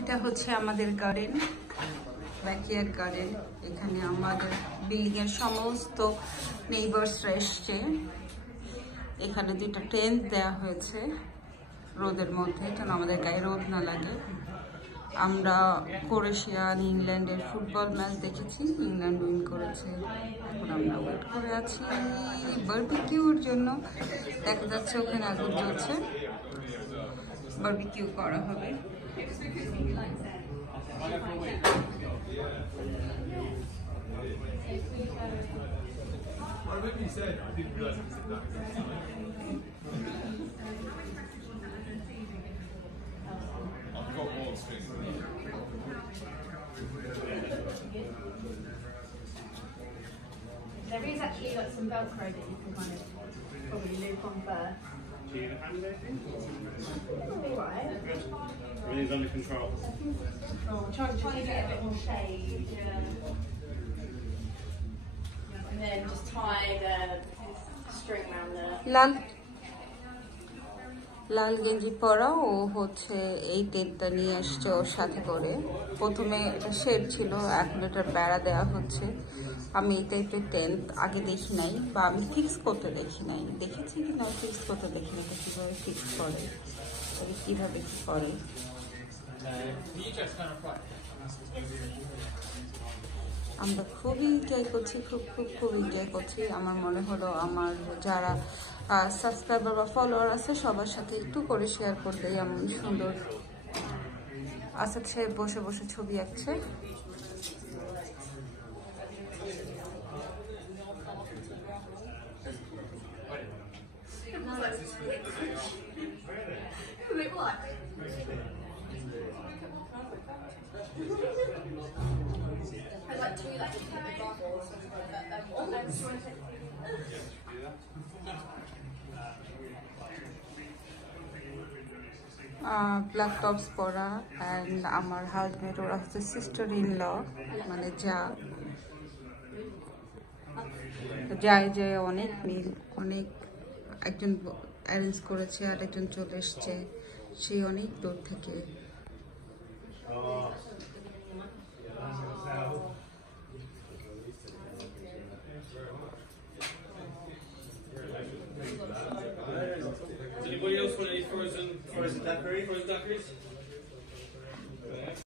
এটা হচ্ছে আমাদের গার্ডেন, ব্যাকইয়ার্ড গার্ডেন। এখানে আমাদের বিল্ডিং এর সমস্ত নেইবার্সরা এসছে। এখানে দুইটা টেন্ট দেওয়া হয়েছে রোদের মধ্যে, যেন আমাদের গায়ে রোদ না লাগে। আমরা ক্রোয়েশিয়া আর ইংল্যান্ডের ফুটবল ম্যাচ দেখেছি, ইংল্যান্ড উইন করেছে। এখন আমরা ওয়েট করে আছি বারবিকিউর জন্য। দেখা যাচ্ছে ওখানে আগুন জ্বলছে, বারবিকিউ করা হবে। There is actually like some Velcro that you can kind of probably loop on first. Do you hand anything? Alright. Everything's under control. Trying to get a bit more shade. Yeah. And then just tie the string around the... লাল গেঞ্জি পরা ও হচ্ছে এই টেন্টটা নিয়ে আসছে ওর সাথে করে। প্রথমে এটা শেড ছিল, এখন এটার বেড়া দেওয়া হচ্ছে। আমি এই টাইপের টেন্ট আগে দেখি নাই, বা আমি ফিক্স করতে দেখি নাই। দেখেছি কি না ফিক্স করতে দেখি না, এটা কীভাবে ফিক্স করে, তবে কীভাবে কী করে। আমরা খুবই এনজয় করছি, খুব এনজয় করছি। আমার মনে হলো আমার যারা সাবস্ক্রাইবার বা ফলোয়ার আছে সবার সাথে একটু করে শেয়ার করলেই এমন সুন্দর। আসাদ সাহেব বসে বসে ছবি আঁকছে। ব্ল্যাক টপস পরা অ্যান্ড আমার হাজবেন্ড, ওরা হচ্ছে সিস্টার ইন ল, মানে যায় যে অনেক মিল, অনেক একজন অ্যারেঞ্জ করেছে আর একজন চলে এসছে সেই অনেক দূর থেকে।